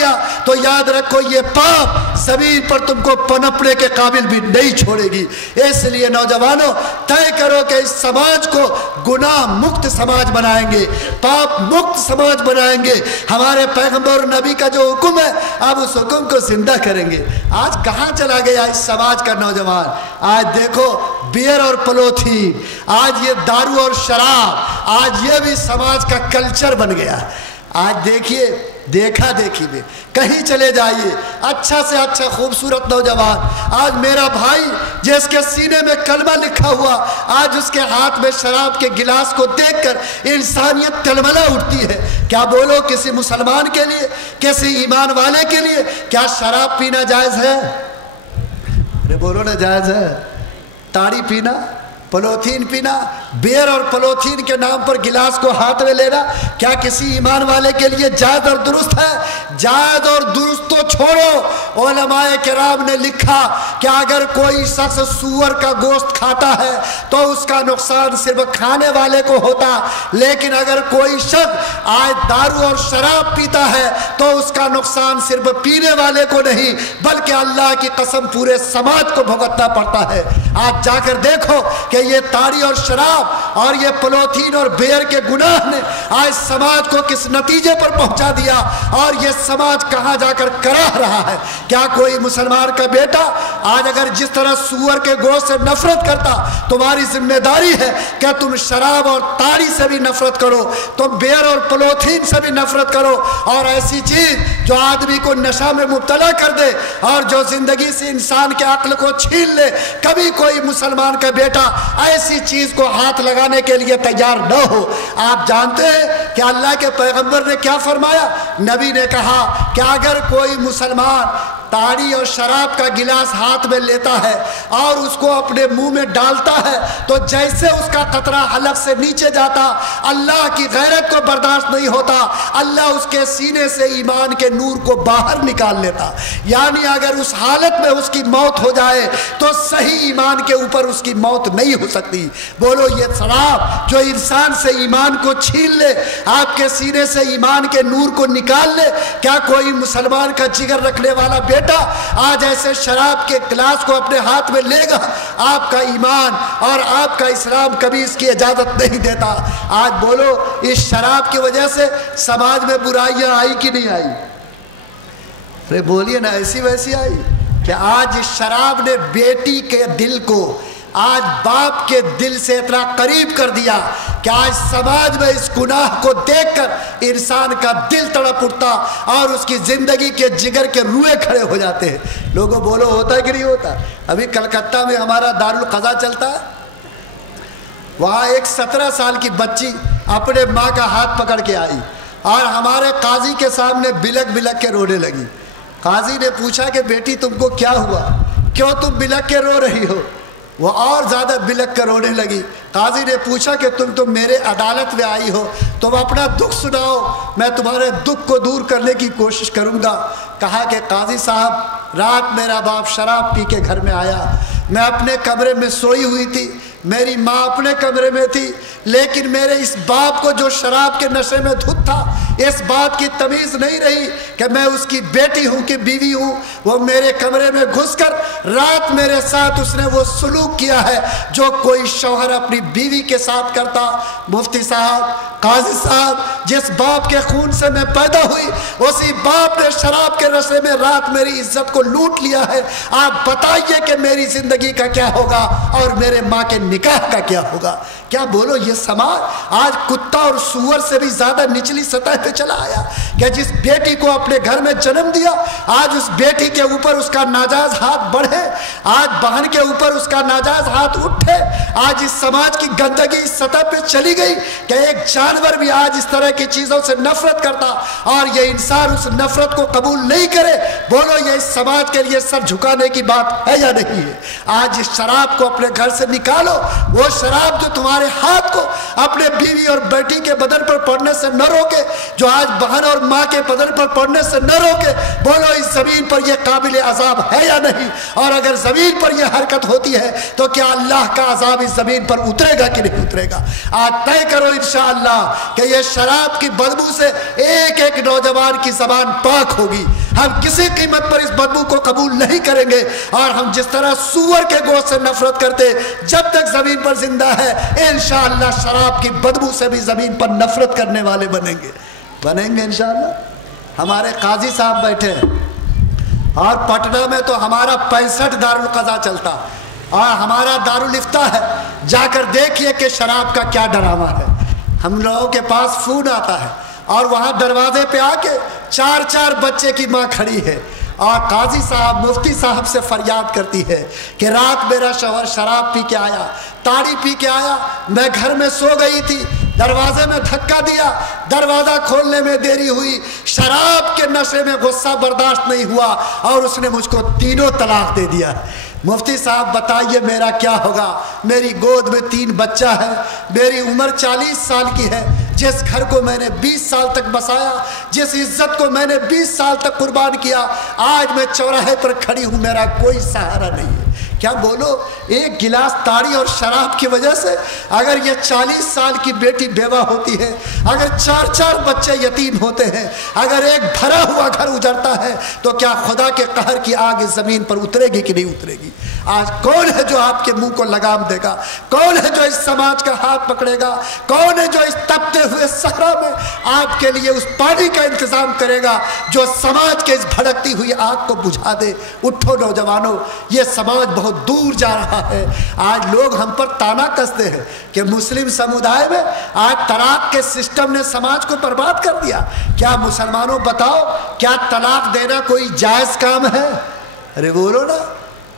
دیا تو یاد رکھو یہ پاپ زمین پر تم کو پنپنے کے قابل بھی نہیں چھوڑے گی۔ اس لیے نوجوانوں طے کرو کہ اس سماج کو گناہ مکت سماج بنائیں گے، پاپ مکت سماج بنائیں گے۔ ہمارے پیغمبر اور نبی کا جو حکم ہے اب اس حکم کو زندہ کریں گے۔ آج کہاں چلا گیا اس سماج کا نوجوان؟ آج دیکھو بیئر اور پلوتھین، آج یہ دارو اور شراب، آج یہ بھی سماج کا کلچر بن گیا۔ آج دیکھیے دیکھا دیکھی میں کہیں چلے جائیے، اچھا سے اچھا خوبصورت نوجوان، آج میرا بھائی جس کے سینے میں کلمہ لکھا ہوا، آج اس کے ہاتھ میں شراب کے گلاس کو دیکھ کر انسانیت تلملا اٹھتی ہے۔ کیا بولو کسی مسلمان کے لیے، کسی ایمان والے کے لیے کیا شراب پینا جائز ہے؟ ارے بولو نا جائز ہے؟ تاڑی پینا، پلوتھین پینا، بیئر اور پلوتھین کے نام پر گلاس کو ہاتھ میں لینا کیا کسی ایمان والے کے لیے جائز اور درست ہے؟ جائز اور درست تو چھوڑو، علماء کرام نے لکھا کہ اگر کوئی شخص سور کا گوشت کھاتا ہے تو اس کا نقصان صرف کھانے والے کو ہوتا، لیکن اگر کوئی شخص آج دارو اور شراب پیتا ہے تو اس کا نقصان صرف پینے والے کو نہیں بلکہ اللہ کی قسم پورے سماج کو بھگتنا پڑتا ہے۔ آج جا کر دیکھو کہ یہ تاڑی اور شراب اور یہ پلوتھین اور بیئر کے گناہ نے آج سماج کو کس نتیجے پر پہنچا دیا اور یہ سماج کہاں جا کر کراہ رہا ہے۔ کیا کوئی مسلمان کا بیٹا آج اگر جس طرح سور کے گوشت سے نفرت کرتا، تمہاری ذمہ داری ہے کہ تم شراب اور تاڑی سے بھی نفرت کرو، تم بیئر اور پلوتھین سے بھی نفرت کرو، اور ایسی چیز جو آدمی کو نشہ میں مبتلا کر دے اور جو زندگی سے انسان کے عقل کو چھین لے، کبھی کوئی مسلمان کا بیٹا ایسی چیز کو ہاتھ لگانے کے لیے تیار نہ ہو۔ آپ جانتے ہیں کہ اللہ کے پیغمبر نے کیا فرمایا؟ نبی نے کہا کہ اگر کوئی مسلمان تاڑی اور شراب کا گلاس ہاتھ میں لیتا ہے اور اس کو اپنے منہ میں ڈالتا ہے تو جیسے اس کا قطرہ حلق سے نیچے جاتا، اللہ کی غیرت کو برداشت نہیں ہوتا، اللہ اس کے سینے سے ایمان کے نور کو باہر نکال لیتا۔ یعنی اگر اس حالت میں اس کی موت ہو جائے تو صحیح ایمان کے اوپر اس کی موت نہیں ہو سکتی۔ بولو یہ شراب جو انسان سے ایمان کو چھین لے، آپ کے سینے سے ایمان کے نور کو نکال لے، کیا کوئی مسلمان کا جگر رکھنے والا بیٹا آج ایسے شراب کے گلاس کو اپنے ہاتھ میں لے گا؟ آپ کا ایمان اور آپ کا اسلام کبھی اس کی اجازت نہیں دیتا۔ آج بولو اس شراب کی وجہ سے سماج میں برائیاں آئی کہ نہیں آئی؟ ارے بولیے نا، ایسی ویسی آئی کہ آج اس شراب نے بیٹی کے دل کو آج باپ کے دل سے اتنا قریب کر دیا کہ آج سماج میں اس گناہ کو دیکھ کر انسان کا دل تڑپ اٹھتا اور اس کی زندگی کے جگر کے روئے کھڑے ہو جاتے ہیں۔ لوگوں بولو ہوتا ہے کہ نہیں ہوتا؟ ابھی کلکتہ میں ہمارا دارالقضا چلتا ہے، وہاں ایک 17 سال کی بچی اپنے ماں کا ہاتھ پکڑ کے آئی اور ہمارے قاضی کے سامنے بلک بلک کے رونے لگی۔ قاضی نے پوچھا کہ بیٹی تم کو کیا ہوا، کیوں تم بلک کے رو رہی ہو؟ وہ اور زیادہ بلک کر رونے لگی۔ قاضی نے پوچھا کہ تم میرے عدالت میں آئی ہو، تم اپنا دکھ سناؤ، میں تمہارے دکھ کو دور کرنے کی کوشش کروں گا۔ کہا کہ قاضی صاحب رات میرا باپ شراب پی کے گھر میں آیا، میں اپنے کمرے میں سوئی ہوئی تھی، میری ماں اپنے کمرے میں تھی، لیکن میرے اس باپ کو جو شراب کے نشے میں دھت تھا، اس بات کی تمیز نہیں رہی کہ میں اس کی بیٹی ہوں کہ بیوی ہوں۔ وہ میرے کمرے میں گھس کر رات میرے ساتھ اس نے وہ سلوک کیا ہے جو کوئی شوہر اپنی بیوی کے ساتھ کرتا۔ مفتی صاحب، قاضی صاحب، جس باپ کے خون سے میں پیدا ہوئی اسی باپ نے شراب کے نشے میں رات میری عزت کو لوٹ لیا ہے۔ آپ بتائیے کہ میری زندگی کا کیا ہوگا اور میرے ماں کے نکاح کا کیا ہوگا؟ کیا بولو یہ سماج آج کتا اور سور سے بھی زیادہ نچلی سطح پہ چلا آیا کہ جس بیٹی کو اپنے گھر میں جنم دیا آج اس بیٹی کے اوپر اس کا ناجائز ہاتھ بڑھے، آج بہن کے اوپر اس کا ناجائز ہاتھ اٹھے۔ آج اس سماج کی گندگی اس سطح پہ چلی گئی کہ ایک جانور بھی آج اس طرح کی چیزوں سے نفرت کرتا اور یہ انسان اس نفرت کو قبول نہیں کرے۔ بولو یہ اس سماج کے لیے سر جھکانے کی بات ہے یا نہیں ہے؟ آج اس شراب کو اپنے گھر سے نکالو، وہ شراب جو تمہارے ہاتھ کو اپنے بیوی اور بیٹی کے بدن پر پڑنے سے نہ روکے، جو آج بہن اور ماں کے بدن پر پڑنے سے نہ روکے، بولو اس زمین پر یہ قابل عذاب ہے یا نہیں؟ اور اگر زمین پر یہ حرکت ہوتی ہے تو کیا اللہ کا عذاب اس زمین پر اترے گا کہ نہیں اترے گا؟ آج طے کرو انشاءاللہ کہ یہ شراب کی بدبو سے ایک ایک نوجوان کی زبان پاک ہوگی۔ ہم کسی قیمت پر اس بدبو کو قبول نہیں کریں گے، اور ہم جس طرح سور کے گوشت سے نفرت کرتے جب تک زمین پر زندہ ہے، انشاءاللہ شراب کی بدبو سے بھی زمین پر نفرت کرنے والے بنیں گے انشاءاللہ۔ ہمارے قاضی صاحب بیٹھے ہیں، اور پٹنہ میں تو ہمارا 65 دارالقضا چلتا، اور ہمارا دارالافتاء ہے، جا کر دیکھیے کہ شراب کا کیا ڈرامہ ہے۔ ہم لوگوں کے پاس فون آتا ہے، اور وہاں دروازے پہ آ کے 4 بچے کی ماں کھڑی ہے، اور قاضی صاحب مفتی صاحب سے فریاد کرتی ہے کہ رات میرا شوہر شراب پی کے آیا، تاڑی پی کے آیا، میں گھر میں سو گئی تھی، دروازے میں دھکا دیا، دروازہ کھولنے میں دیری ہوئی، شراب کے نشے میں غصہ برداشت نہیں ہوا، اور اس نے مجھ کو 3 طلاق دے دیا۔ مفتی صاحب بتائیے میرا کیا ہوگا؟ میری گود میں 3 بچہ ہے، میری عمر 40 سال کی ہے، جس گھر کو میں نے 20 سال تک بسایا، جس عزت کو میں نے 20 سال تک قربان کیا، آج میں چوراہے پر کھڑی ہوں، میرا کوئی سہارا نہیں ہے۔ کیا بولو، ایک گلاس تاڑی اور شراب کی وجہ سے اگر یہ 40 سال کی بیٹی بیوہ ہوتی ہے، اگر 4 بچے یتیم ہوتے ہیں، اگر ایک بھرا ہوا گھر اجڑتا ہے، تو کیا خدا کے قہر کی آگ اس زمین پر اترے گی کہ نہیں اترے گی؟ آج کون ہے جو آپ کے منہ کو لگام دے گا؟ کون ہے جو اس سماج کا ہاتھ پکڑے گا؟ کون ہے جو اس تپتے ہوئے صحرا میں آپ کے لیے اس پانی کا انتظام کرے گا جو سماج کے اس بھڑکتی ہوئی آگ کو بجھا دے؟ اٹھو نوجوانوں، یہ سماج بہت دور جا رہا ہے۔ آج لوگ ہم پر تانا کستے ہیں کہ مسلم سمودائے میں آج طلاق کے سسٹم نے سماج کو برباد کر دیا۔ کیا مسلمانوں بتاؤ، کیا طلاق دینا کوئی جائز کام ہے؟ ارے بولو نا،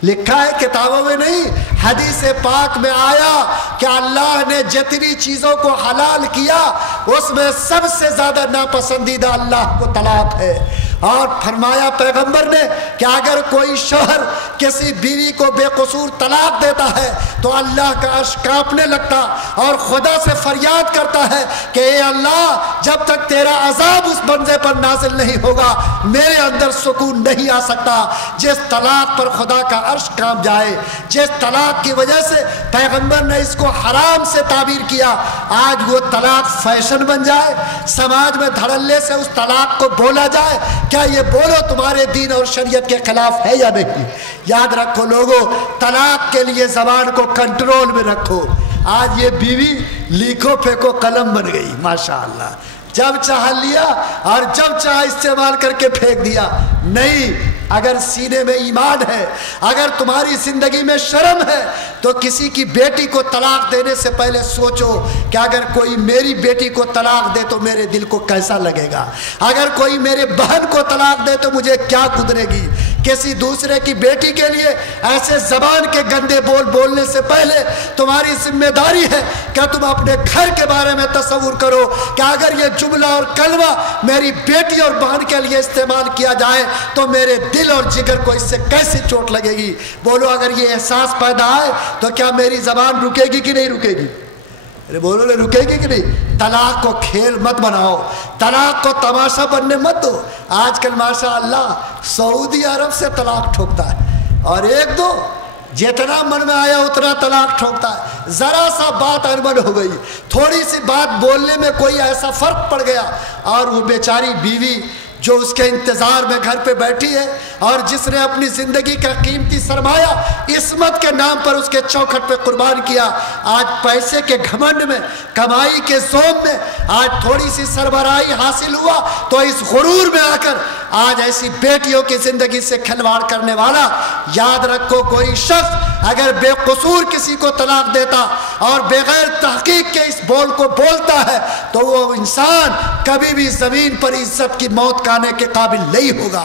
لکھا ہے کتابوں میں نہیں، حدیث پاک میں آیا کہ اللہ نے جتنی چیزوں کو حلال کیا اس میں سب سے زیادہ ناپسندیدہ اللہ کو طلاق ہے، اور فرمایا پیغمبر نے کہ اگر کوئی شوہر کسی بیوی کو بے قصور طلاق دیتا ہے تو اللہ کا عرش کانپنے لگتا اور خدا سے فریاد کرتا ہے کہ اے اللہ، جب تک تیرا عذاب اس بندے پر نازل نہیں ہوگا میرے اندر سکون نہیں آ سکتا۔ جس طلاق پر خدا کا عرش کانپ جائے، جس طلاق کی وجہ سے پیغمبر نے اس کو حرام سے تعبیر کیا، آج وہ طلاق فیشن بن جائے، سماج میں دھڑلے سے اس طلاق کو بولا جائے، کیا یہ بولو تمہارے دین اور شریعت کے خلاف ہے یا نہیں؟ یاد رکھو لوگوں، طلاق کے لیے زبان کو کنٹرول میں رکھو۔ آج یہ بیوی لیکھو پھینکو قلم بن گئی، ماشاءاللہ، جب چاہ لیا اور جب چاہ استعمال کر کے پھینک دیا۔ نہیں، اگر سینے میں ایمان ہے، اگر تمہاری زندگی میں شرم ہے، تو کسی کی بیٹی کو طلاق دینے سے پہلے سوچو کہ اگر کوئی میری بیٹی کو طلاق دے تو میرے دل کو کیسا لگے گا، اگر کوئی میرے بہن کو طلاق دے تو مجھے کیا گزرے گی۔ کسی دوسرے کی بیٹی کے لیے ایسے زبان کے گندے بول بولنے سے پہلے تمہاری ذمہ داری ہے کہ تم اپنے گھر کے بارے میں تصور کرو کہ اگر یہ جملہ اور کلمہ میری بیٹی اور بہن کے لیے استعمال کیا جائے تو میرے دل اور جگر کو اس سے کیسے چوٹ لگے گی۔ بولو، اگر یہ احساس پیدا آئے تو کیا میری زبان رکے گی کہ نہیں رکے گی؟ ارے بولو، رکے گی کہ نہیں؟ طلاق کو کھیل مت بناؤ، طلاق کو تماشا بننے مت دو۔ آج کل ماشاءاللہ سعودی عرب سے طلاق ٹھوکتا ہے، اور ایک دو جتنا من میں آیا اتنا طلاق ٹھوکتا ہے۔ ذرا سا بات انبن ہو گئی، تھوڑی سی بات بولنے میں کوئی ایسا فرق پڑ گیا، اور وہ بیچاری بیوی جو اس کے انتظار میں گھر پہ بیٹھی ہے اور جس نے اپنی زندگی کا قیمتی سرمایہ عصمت کے نام پر اس کے چوکھٹ پہ قربان کیا، آج پیسے کے گھمنڈ میں، کمائی کے زوم میں، آج تھوڑی سی سربراہی حاصل ہوا تو اس غرور میں آ کر آج ایسی بیٹیوں کی زندگی سے کھلواڑ کرنے والا۔ یاد رکھو، کوئی شخص اگر بے قصور کسی کو طلاق دیتا اور بغیر تحقیق کے اس بول کو بولتا ہے تو وہ انسان کبھی بھی زمین پر عزت کی موت کھانے کے قابل نہیں ہوگا۔